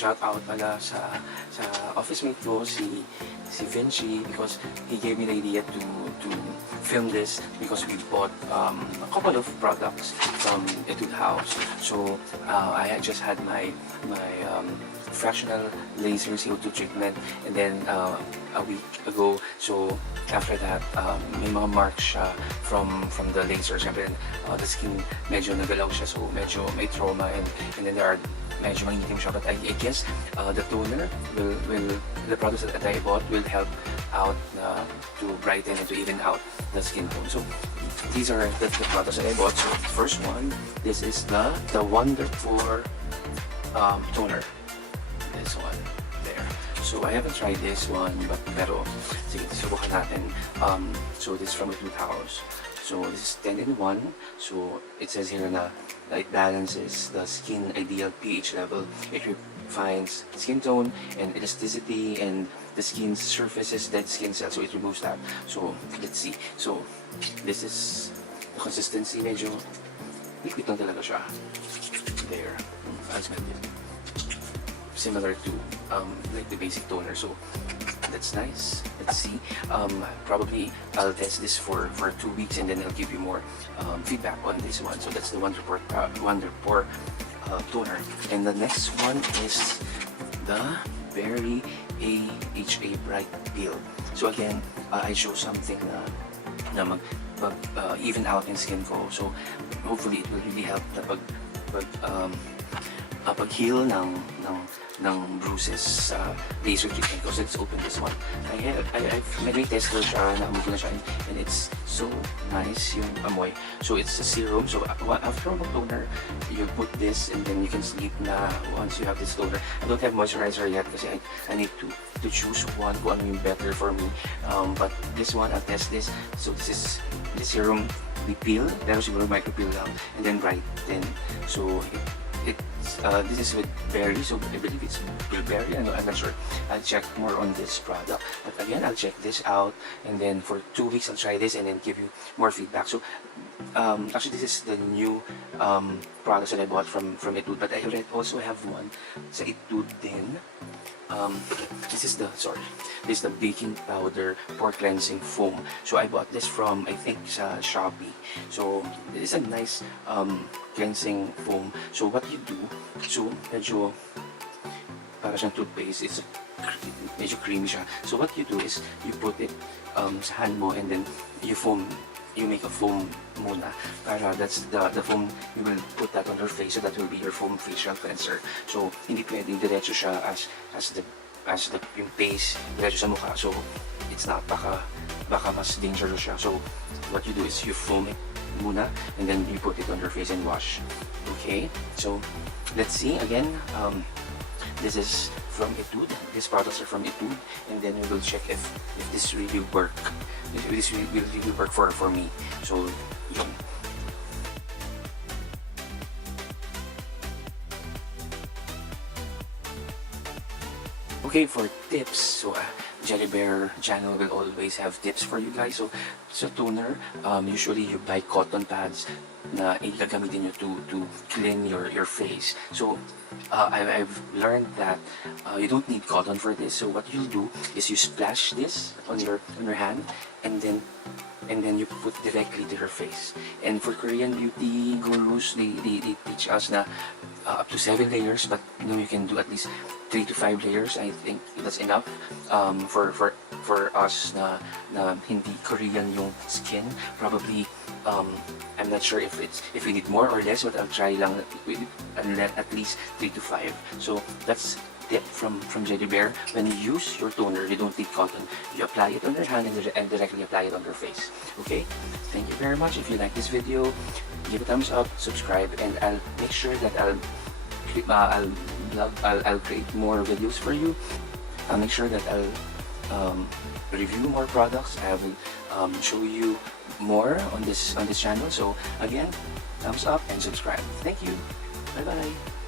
shout out pala sa office mate ko, si Vinci, because he gave me the idea to film this because we bought a couple of products from Etude house. So I had just had my fractional laser CO2 treatment, and then a week ago, so after that may mga marks siya from the laser. Siyempre the skin medyo nagalaw siya, so medyo may trauma, and then there are medyo mangitim siya, but I guess the toner the products that I bought will help out to brighten and to even out the skin tone. So these are the products that I bought. So first one, this is the Wonder Pore toner. This one there. So I haven't tried this one, pero sige, subukan natin. So this is from Etude house. So this is 10 in 1. So it says here na it balances the skin ideal pH level. It refines skin tone and elasticity and the skin's surfaces dead skin cells. So it removes that. So let's see. So this is the consistency. Medyo liquid lang talaga siya. There. I'll smell it. Similar to like the basic toner. So that's nice. Let's see. Probably I'll test this for 2 weeks and then I'll give you more feedback on this one. So that's the Wonder Pore toner. And the next one is the Berry AHA Bright Peel. So again, I show something na mag even out in skin ko. So hopefully it will really help na pag-heal ng bruises sa laser treatment ko. So let's open this one. I've test ko siya, naamoy ko na siya, and it's so nice yung amoy. So it's a serum. So after mag toner, you put this and then you can sleep na once you have this toner. I don't have moisturizer yet kasi I need to choose one kung ano yung better for me. But this one, I'll test this. So this is the serum, the peel, pero siguro micro peel lang, and then brighten. So this is with berry, so I believe it's berry. I'm not sure. I'll check more on this product. But again, I'll check this out, and then for 2 weeks I'll try this and then give you more feedback. So actually this is the new products that I bought from Etude, but I also have one sa Etude din. This is the baking powder pore cleansing foam. So I bought this from, I think, sa Shopee. So this is a nice cleansing foam. So what you do, so medyo para siyang toothpaste, it's medyo creamy siya. So what you do is you put it sa hand mo and then you make a foam muna, para that's the foam, you will put that on your face, so that will be your foam facial cleanser. So hindi pwedeng diretso siya as yung paste diretso sa mukha. So it's not, baka mas dangerous siya. So what you do is you foam it muna and then you put it on your face and wash. Okay, so let's see again. This is from Etude. These products are from Etude, and then we will check if this really work. This will really work for me. So yun. Okay, for tips, so Jelly Bear channel will always have tips for you guys. So sa toner, usually you buy cotton pads na gagamitin nyo to clean your face. So I've learned that you don't need cotton for this. So what you'll do is you splash this on your hand, and then you put directly to your face. And for Korean beauty gurus, they teach us na up to 7 layers, but you can do at least 3 to 5 layers. I think that's enough for us na hindi Korean yung skin. Probably I'm not sure if we need more or less, but I'll try lang at least 3 to 5. So that's tip from Jelly Bear. When you use your toner, you don't need cotton. You apply it on your hand and directly apply it on your face. Okay? Thank you very much. If you like this video, give a thumbs up, subscribe, and I'll make sure that I'll create more videos for you. I'll make sure that I'll review more products. I will show you more on this channel. So again, thumbs up and subscribe. Thank you. Bye bye.